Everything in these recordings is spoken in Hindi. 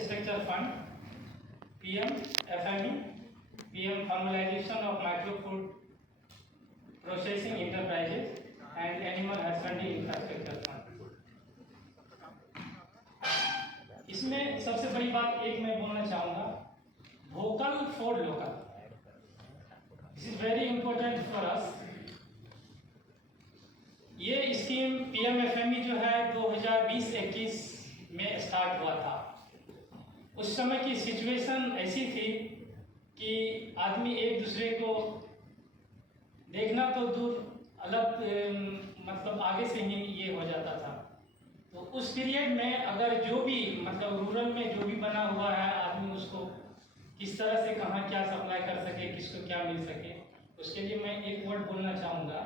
Infrastructure Fund, PM FME, PM Formalization of Micro Food Processing Enterprises and Animal Husbandry Infrastructure Fund। इसमें सबसे बड़ी बात एक मैं बोलना चाहूँगा, vocal for local. This is very important for us. ये स्कीम PMFME जो है 2020-21 में स्टार्ट हुआ था। उस समय की सिचुएशन ऐसी थी कि आदमी एक दूसरे को देखना तो दूर, अलग मतलब आगे से ही ये हो जाता था। तो उस पीरियड में अगर जो भी मतलब रूरल में जो भी बना हुआ है, आदमी उसको किस तरह से कहाँ क्या सप्लाई कर सके, किसको क्या मिल सके, उसके लिए मैं एक वर्ड बोलना चाहूँगा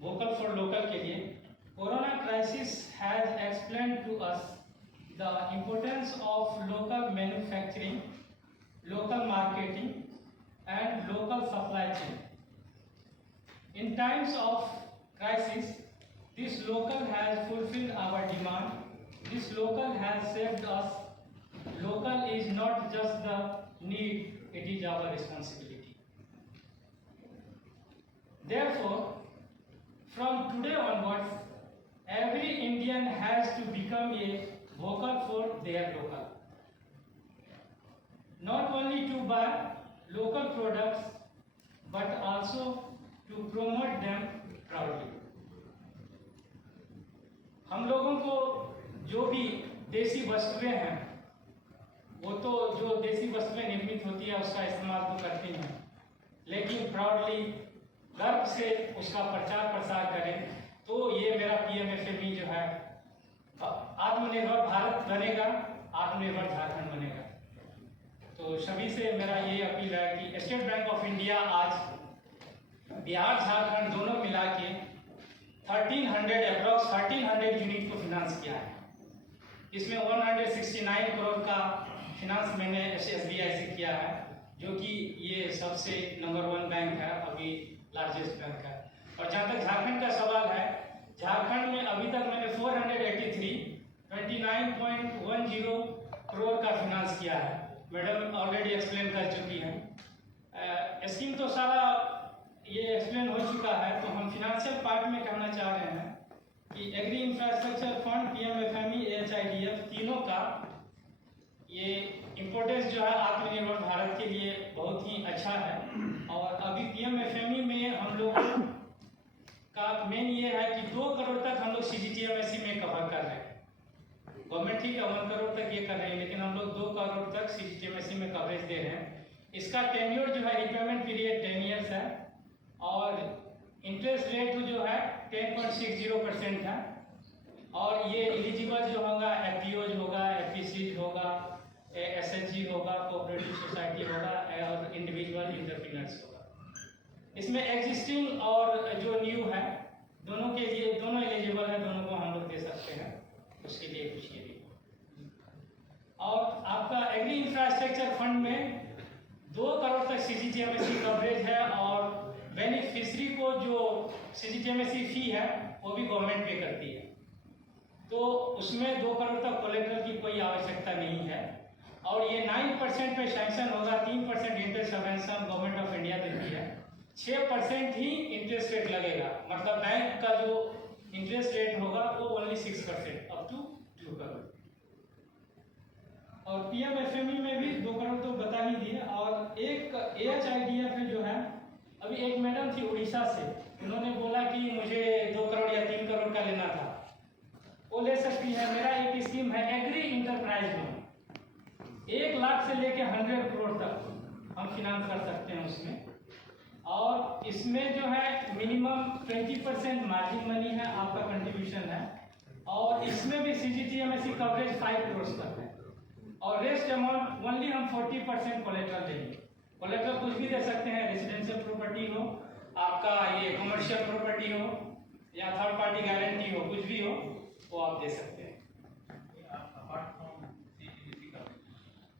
वोकल फॉर लोकल के लिए। Corona crisis has explained to us the importance of local manufacturing, local marketing and local supply chain. In times of crisis, this local has fulfilled our demand. This local has saved us. Local is not just the need, it is our responsibility. Therefore, from today onwards, every Indian has to become a vocal for their local. Not only to buy local products, but also to promote them proudly. हम लोगों को जो भी देसी वस्तुएं हैं, वो तो जो देसी वस्तुएं निर्मित होती है उसका इस्तेमाल तो करते हैं, लेकिन प्राउडली गर्व से उसका प्रचार प्रसार करें। तो ये मेरा PMFME जो है आत्मनिर्भर भारत बनेगा, आत्मनिर्भर झारखंड बनेगा। तो सभी से मेरा ये अपील है कि स्टेट बैंक ऑफ इंडिया आज बिहार झारखंड दोनों मिला के 1300 यूनिट को फिनांस किया है। इसमें 169 करोड़ का फिनांस मैंने SBI से किया है, जो कि ये सबसे नंबर 1 बैंक है, अभी लार्जेस्ट बैंक है। और जहाँ तक झारखंड का सवाल है, झारखंड में अभी तक मैंने 29.10 करोड़ का फिनांस किया है। मैडम ऑलरेडी एक्सप्लेन कर चुकी हैं। स्कीम तो सारा ये एक्सप्लेन हो चुका है। तो हम फिनेंशियल पार्ट में कहना चाह रहे हैं कि agri infrastructure fund, PMFME, HIDF तीनों का ये इम्पोर्टेंस जो है आत्मनिर्भर भारत के लिए बहुत ही अच्छा है। और अभी PMFME में हम लोग का मेन ये है कि 2 करोड़ तक हम लोग CGTMSE में कवर कर रहे हैं। गवर्नमेंट ठीक है 1 करोड़ तक ये कर रहे हैं, लेकिन हम लोग 2 करोड़ तक CGTMSE में कवरेज दे रहे हैं। इसका टेन्योर जो है, रिपेमेंट पीरियड 10 ईयर्स है और इंटरेस्ट रेट जो है 10.60% है। और ये एलिजिबल जो होगा FPOs होगा, FPCs होगा, SHG होगा, कोऑपरेटिव सोसाइटी होगा और इंडिविजुअल एंटरप्रेन्योर्स होगा। इसमें एग्जिस्टिंग और जो न्यू है दोनों के लिए, दोनों एलिजिबल है, दोनों को हम लोग दे सकते हैं। उसके लिए पूछिए भी। और आपका एग्री इंफ्रास्ट्रक्चर फंड में 2 करोड़ तक CGTMSE कवरेज है और बेनिफिशरी को जो CGTMSE फी है वो भी गवर्नमेंट पे करती है। तो उसमें 2 करोड़ तक कोलेटरल की कोई आवश्यकता नहीं है। और ये 9% पे सैंक्शन होगा, 3% interest subvention government of India देती है, 6% ही इंटरेस्ट रेट लगेगा। मतलब बैंक का जो इंटरेस्ट रेट होगा वो ओनली 6% अप टू 2 करोड़। और PMFME में भी 2 करोड़ तो बता ही दिए। और एक HIDF जो है, अभी एक मैडम थी उड़ीसा से, उन्होंने बोला कि मुझे 2 करोड़ या 3 करोड़ का लेना था, वो ले सकती है। मेरा एक स्कीम है एग्री इंटरप्राइज लोन, 1 लाख से लेके 100 करोड़ तक हम फिनांस कर सकते हैं उसमें। और इसमें जो है मिनिमम 20% मार्जिन मनी है, आपका कंट्रीब्यूशन है। और इसमें भी CGTMSE कवरेज 5 करोड़ तक है। और रेस्ट अमाउंट ओनली हम 40% कोलेटरल देंगे। कोलेटरल कुछ भी दे सकते हैं, रेजिडेंशियल प्रॉपर्टी हो, आपका ये कमर्शियल प्रॉपर्टी हो या थर्ड पार्टी गारंटी हो, कुछ भी हो वो आप दे सकते हैं।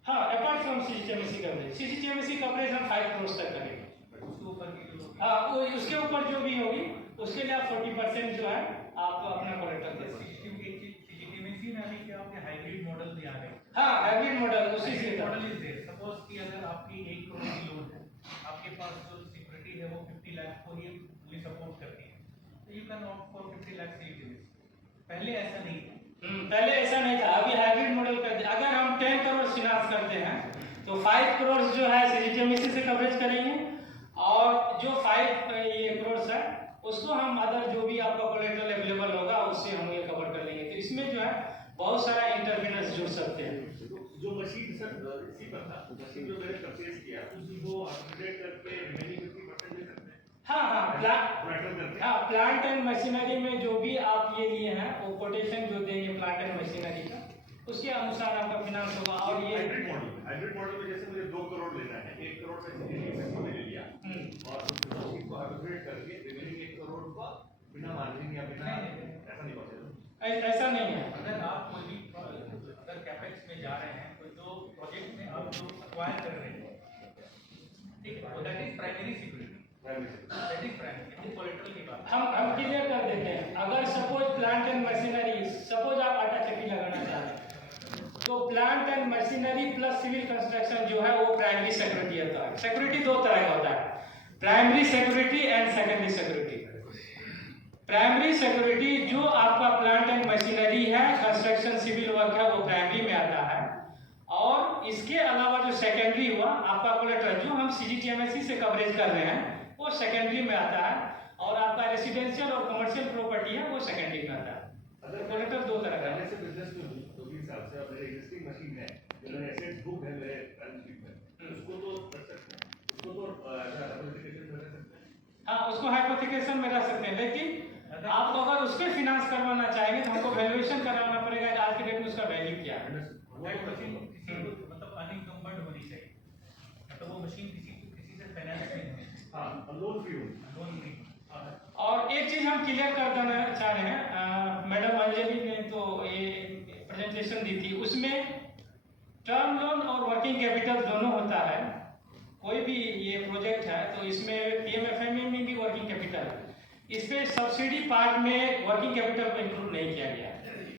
हाँ, apart from CGTMSE coverage, CGTMSE coverage हम 5 करोड़ तक करेंगे। हाँ, उसके ऊपर जो भी होगी उसके लिए आप 40% जो है आप अपना कोलेटरल दे सकते हैं। CGTMSE में अभी क्या हाइब्रिड मॉडल भी आ गए? हाँ, हाइब्रिड हाइब्रिड मॉडल उसी से था। Model is there. सपोज कि अगर आपकी 1 करोड़ की लोन है, आपके पास जो सिक्योरिटी है वो 50 लाख को ही पूरी सपोर्ट करती है, तो you can opt for 50 lakh CGTMS. पहले ऐसा नहीं था। पहले ऐसा नहीं था, अभी हाइब्रिड मॉडल कर दिया। अगर हम 10 करोड़ फिनांस करते हैं तो 5 करोड़ जो है सीजीटीएमएस से कवरेज करेंगे, और जो 5 करोड़ है उसको हम अदर जो भी आपका कोलेटरल अवेलेबल होगा उससे हम ये कवर कर लेंगे। तो इसमें जो है बहुत सारा इंटरवेनर्स जुड़ सकते हैं। जो मशीन सर इसी पर था, मशीन जो मैंने परचेज किया उसी को अपग्रेड करके रिमेनिंग 50% दे सकते हैं। हाँ, प्लांट एंड मशीनरी में जो भी आप ये लिए हैं वो कोटेशन जो देंगे प्लांट एंड मशीनरी का, उसके अनुसार आपका फिनांस होगा। और ये हाइब्रिड मॉडल में जैसे मुझे 2 करोड़ लेना है, 1 करोड़ में ले लिया और उस मशीन को अपग्रेड करके रिमेनिंग 1 करोड़ को बिना मार्जिन या बिना ऐसा नहीं पॉसिबल। ऐसा नहीं है। अगर आप कोई भी अगर कैपेक्स में जा रहे हैं तो जो प्रोजेक्ट में आप जो एक्वायर कर रहे हैं, ठीक है, that is primary security, that is primary collateral की बात। हम क्लियर कर देते हैं। अगर suppose plant and machinery, suppose आप आटा चक्की लगाना चाहते हैं तो plant and machinery plus civil construction जो है वो प्राइमरी सिक्योरिटी होता है। सिक्योरिटी दो तरह का होता है, primary security and secondary security. Primary security जो आपका प्लांट एंड मशीनरी है, कंस्ट्रक्शन सिविल वर्क है, वो प्राइमरी में आता है। और इसके अलावा जो सेकेंडरी हुआ आपका कोलेटरल जो हम सीजीटीएमएस से कवरेज कर रहे हैं वो सेकेंडरी में आता है, और आपका रेसिडेंशियल और कमर्शियल प्रॉपर्टी है वो सेकेंडरी में आता है। अगर कोलेटरल दो तरह का है। से बिजनेस में हूं तो भी हिसाब से मेरे एग्जिस्टिंग मशीन है, जो मेरे एसेट्स बुक है मेरे बैलेंस शीट में, उसको तो कर सकते हैं, उसको तो हाइपोथेटिकल में रख सकते हैं। हाँ, उसको हाइपोथेटिकल में रख सकते हैं, लेकिन आप अगर उसके फिनांस करवाना चाहेंगे तो हमको वैल्यूएशन कराना पड़ेगा आज के डेट में उसका वैल्यू क्या है। दैट मशीन किसी को मतलब अनइंकम्बर्ड होनी चाहिए, मतलब वो मशीन किसी से फाइनेंस नहीं होनी चाहिए। हां, लोन फ्री हो, लोन नहीं। और एक चीज हम क्लियर कर देना चाह रहे हैं, मैडम अंजलि ने तो ये प्रेजेंटेशन दी थी, उसमें टर्म लोन और वर्किंग कैपिटल दोनों होता है। कोई भी ये प्रोजेक्ट है तो इसमें पीएमएफएमई में भी वर्किंग कैपिटल है, इस पे सब्सिडी पार्ट में वर्किंग कैपिटल को इंक्लूड नहीं किया गया।